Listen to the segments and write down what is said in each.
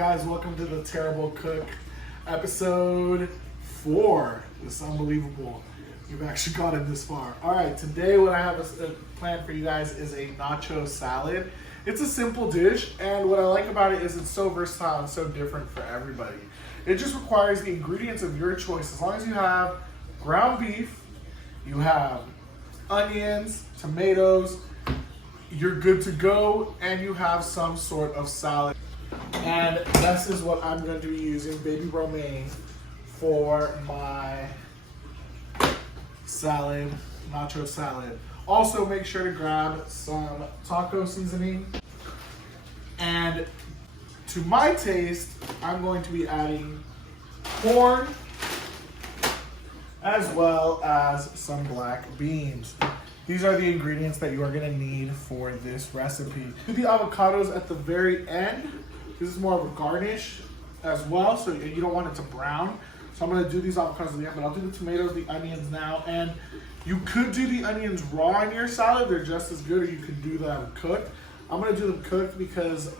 guys? Welcome to the Terrible Cook episode 4. It's unbelievable. We've actually gotten this far. All right, today what I have planned for you guys is a nacho salad. It's a simple dish, and what I like about it is it's so versatile and so different for everybody. It just requires the ingredients of your choice. As long as you have ground beef, you have onions, tomatoes, you're good to go, and you have some sort of salad. And this is what I'm going to be using, baby romaine, for my salad, nacho salad. Also, make sure to grab some taco seasoning. And to my taste, I'm going to be adding corn as well as some black beans. These are the ingredients that you are going to need for this recipe. Do the avocados at the very end. This is more of a garnish as well, so you don't want it to brown. So I'm going to do these avocados at the end, but I'll do the tomatoes, the onions now. And you could do the onions raw in your salad. They're just as good, or you could do them cooked. I'm going to do them cooked because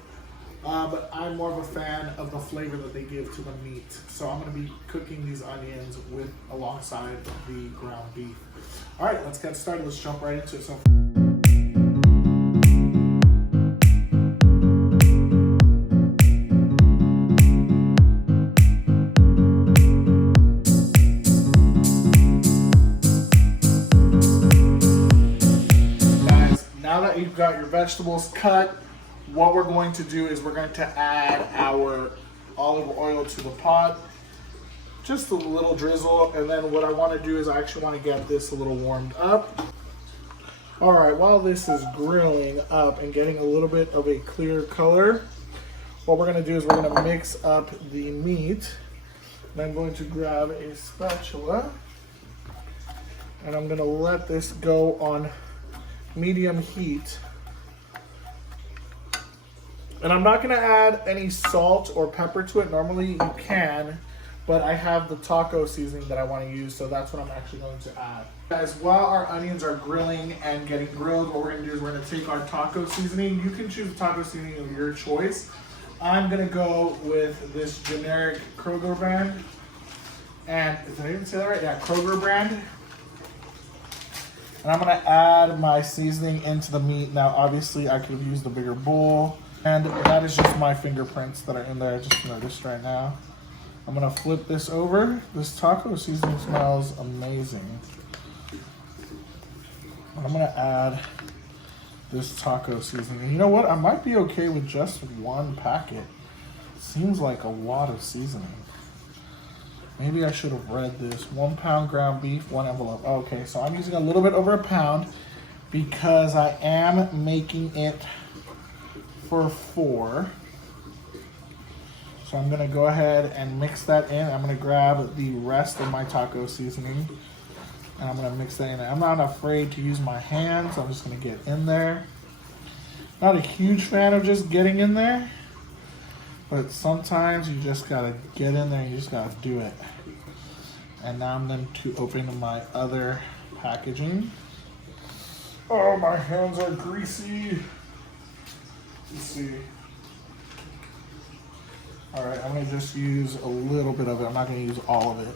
I'm more of a fan of the flavor that they give to the meat. So I'm going to be cooking these onions alongside the ground beef. All right, let's get started. Let's jump right into it. So guys, now that you've got your vegetables cut, what we're going to do is we're going to add our olive oil to the pot. Just a little drizzle, and then what I want to do is I actually want to get this a little warmed up. All right, while this is grilling up and getting a little bit of a clear color, what we're going to do is we're going to mix up the meat. And I'm going to grab a spatula, and I'm going to let this go on medium heat. And I'm not going to add any salt or pepper to it. Normally you can, but I have the taco seasoning that I want to use, so that's what I'm actually going to add. Guys, while our onions are grilling and getting grilled, what we're going to do is we're going to take our taco seasoning. You can choose taco seasoning of your choice. I'm going to go with this generic Kroger brand. And did I even say that right? Yeah, Kroger brand. And I'm going to add my seasoning into the meat. Now, obviously, I could have used a bigger bowl. And that is just my fingerprints that are in there. I just noticed right now. I'm gonna flip this over. This taco seasoning smells amazing. And I'm gonna add this taco seasoning. And you know what? I might be okay with just one packet. Seems like a lot of seasoning. Maybe I should have read this. 1 pound ground beef, 1 envelope. Okay, so I'm using a little bit over a pound because I am making it for 4. So I'm gonna go ahead and mix that in. I'm gonna grab the rest of my taco seasoning and I'm gonna mix that in. I'm not afraid to use my hands. I'm just gonna get in there. Not a huge fan of just getting in there, but sometimes you just gotta get in there and you just gotta do it. And now I'm going to open my other packaging. Oh, my hands are greasy. Let's see. All right, I'm gonna just use a little bit of it. I'm not gonna use all of it.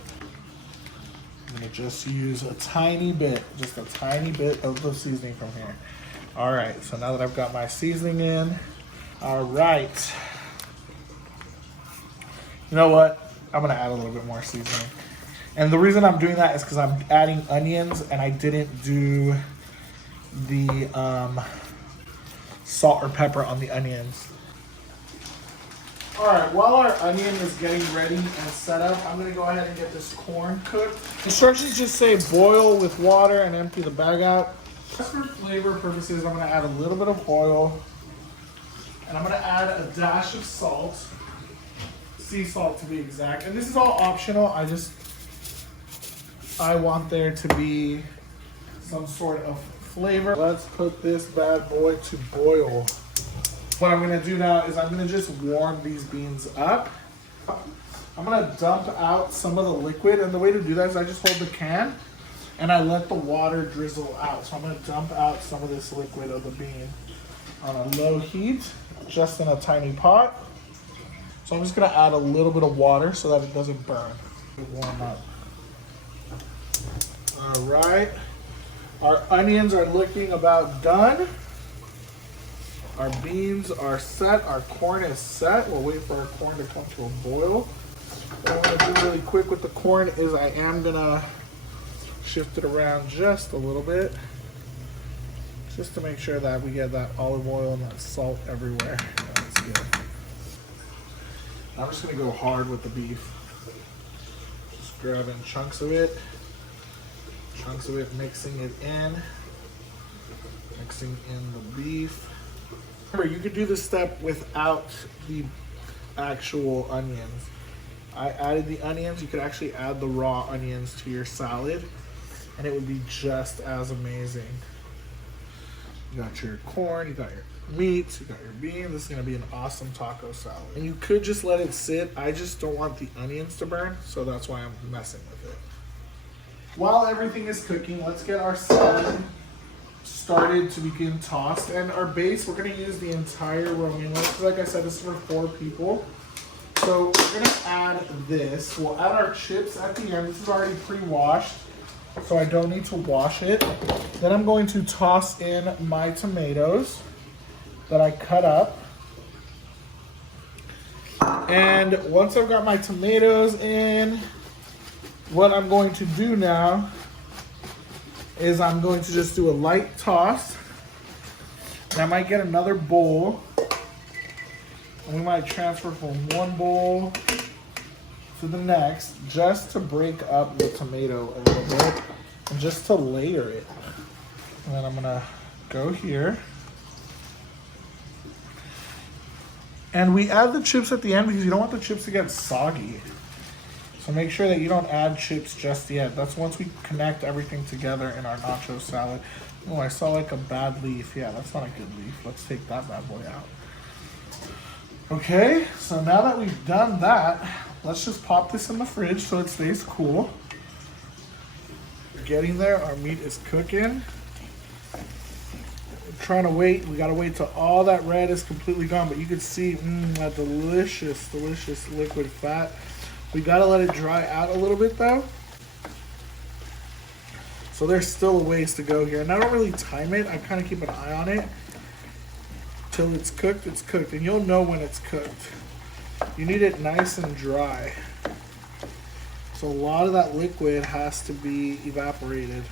I'm gonna just use a tiny bit, just a tiny bit of the seasoning from here. All right, so now that I've got my seasoning in, all right. You know what? I'm gonna add a little bit more seasoning. And the reason I'm doing that is because I'm adding onions and I didn't do the salt or pepper on the onions. All right, while our onion is getting ready and set up, I'm gonna go ahead and get this corn cooked. Instructions just say boil with water and empty the bag out. Just for flavor purposes, I'm gonna add a little bit of oil and I'm gonna add a dash of salt, sea salt to be exact. And this is all optional. I want there to be some sort of flavor. Let's put this bad boy to boil. What I'm gonna do now is I'm gonna just warm these beans up. I'm gonna dump out some of the liquid, and the way to do that is I just hold the can and I let the water drizzle out. So I'm gonna dump out some of this liquid of the bean on a low heat, just in a tiny pot. So I'm just gonna add a little bit of water so that it doesn't burn. Warm up. All right. Our onions are looking about done. Our beans are set. Our corn is set. We'll wait for our corn to come to a boil. What I'm gonna do really quick with the corn is I am gonna shift it around just a little bit, just to make sure that we get that olive oil and that salt everywhere. That's good. I'm just gonna go hard with the beef. Just grabbing chunks of it, mixing it in, mixing in the beef. Remember, you could do this step without the actual onions. I added the onions. You could actually add the raw onions to your salad, and it would be just as amazing. You got your corn, you got your meat, you got your beans. This is gonna be an awesome taco salad. And you could just let it sit. I just don't want the onions to burn, so that's why I'm messing with it. While everything is cooking, let's get our salad started to begin tossed. And our base, we're gonna use the entire romaine lettuce. Like I said, this is for 4 people. So we're gonna add this. We'll add our chips at the end. This is already pre-washed, so I don't need to wash it. Then I'm going to toss in my tomatoes that I cut up. And once I've got my tomatoes in, what I'm going to do now is I'm going to just do a light toss. And I might get another bowl. And we might transfer from one bowl to the next just to break up the tomato a little bit and just to layer it. And then I'm gonna go here. And we add the chips at the end because you don't want the chips to get soggy. So make sure that you don't add chips just yet. That's once we connect everything together in our nacho salad. Oh, I saw like a bad leaf. Yeah, that's not a good leaf. Let's take that bad boy out. Okay, so now that we've done that, let's just pop this in the fridge so it stays cool. We're getting there. Our meat is cooking. We're trying to wait. We gotta wait till all that red is completely gone, but you can see that delicious, delicious liquid fat. We gotta let it dry out a little bit though. So there's still a ways to go here. And I don't really time it. I kind of keep an eye on it. Till it's cooked, and you'll know when it's cooked. You need it nice and dry. So a lot of that liquid has to be evaporated.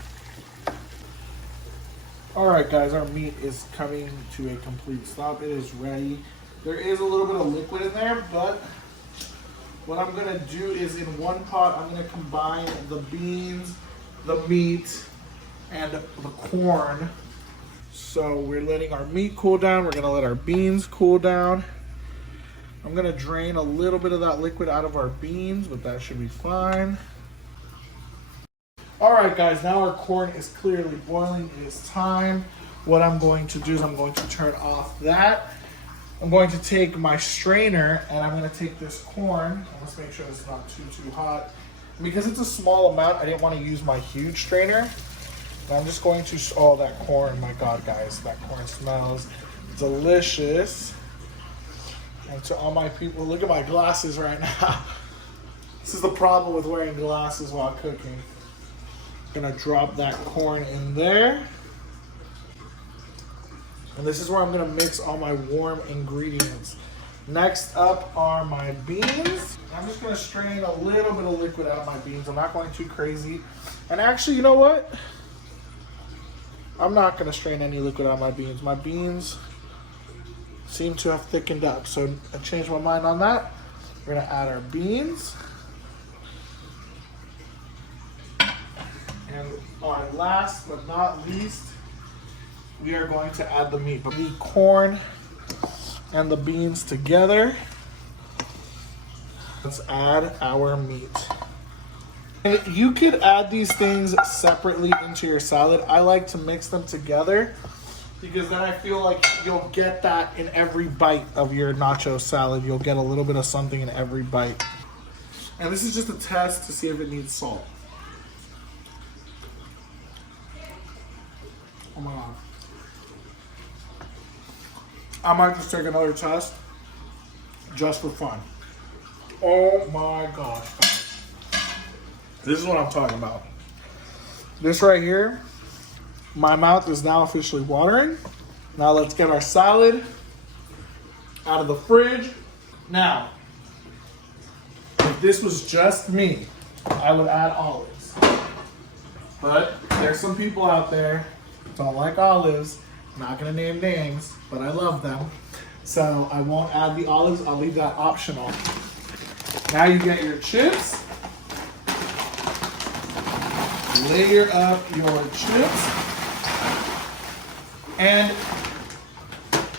All right, guys, our meat is coming to a complete stop. It is ready. There is a little bit of liquid in there, but what I'm gonna do is in one pot, I'm gonna combine the beans, the meat, and the corn. So we're letting our meat cool down. We're gonna let our beans cool down. I'm gonna drain a little bit of that liquid out of our beans, but that should be fine. All right, guys, now our corn is clearly boiling. It is time. What I'm going to do is I'm going to turn off that. I'm going to take my strainer and I'm gonna take this corn. Let's make sure it's not too hot. Because it's a small amount, I didn't want to use my huge strainer. I'm just going to, oh, that corn, my God, guys, that corn smells delicious. And to all my people, look at my glasses right now. This is the problem with wearing glasses while cooking. Gonna drop that corn in there. And this is where I'm gonna mix all my warm ingredients. Next up are my beans. I'm just gonna strain a little bit of liquid out of my beans. I'm not going too crazy. And actually, you know what? I'm not gonna strain any liquid out of my beans. My beans seem to have thickened up. So I changed my mind on that. We're gonna add our beans. And our last but not least, we are going to add the meat. The corn and the beans together. Let's add our meat. And you could add these things separately into your salad. I like to mix them together because then I feel like you'll get that in every bite of your nacho salad. You'll get a little bit of something in every bite. And this is just a test to see if it needs salt. Oh my God. I might just take another test just for fun. Oh my gosh, guys. This is what I'm talking about. This right here, my mouth is now officially watering. Now let's get our salad out of the fridge. Now, if this was just me, I would add olives. But there's some people out there who don't like olives. I'm not gonna name names, but I love them. So I won't add the olives, I'll leave that optional. Now you get your chips. Layer up your chips. And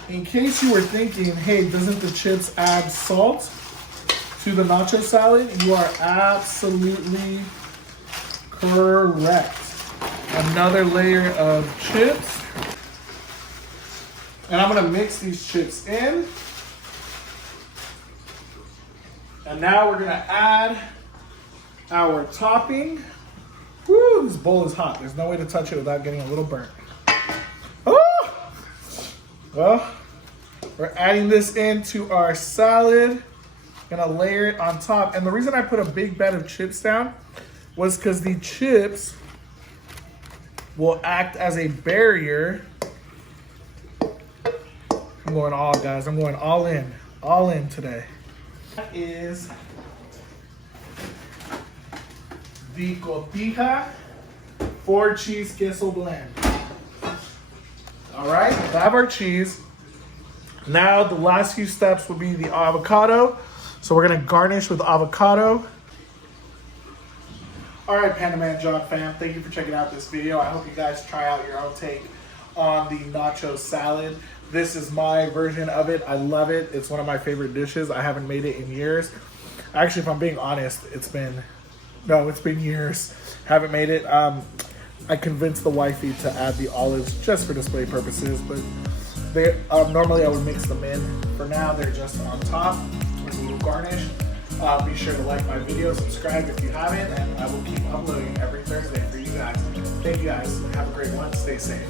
in case you were thinking, hey, doesn't the chips add salt to the nacho salad? You are absolutely correct. Another layer of chips. And I'm gonna mix these chips in. And now we're gonna add our topping. Woo, this bowl is hot. There's no way to touch it without getting a little burnt. Oh! Well, we're adding this into our salad. Gonna layer it on top. And the reason I put a big bed of chips down was because the chips will act as a barrier. I'm going all, guys. I'm going all in today. That is the cotija 4-cheese queso blend. All right, we have our cheese. Now the last few steps will be the avocado. So we're gonna garnish with avocado. All right, Panda Man John fam, thank you for checking out this video. I hope you guys try out your own take on the nacho salad. This is my version of it. I love it. It's one of my favorite dishes. I haven't made it in years. Actually, if I'm being honest, it's been years. Haven't made it. I convinced the wifey to add the olives just for display purposes, but they normally I would mix them in. For now, they're just on top with a little garnish. Be sure to like my video, subscribe if you haven't, and I will keep uploading every Thursday for you guys. Thank you guys. Have a great one. Stay safe.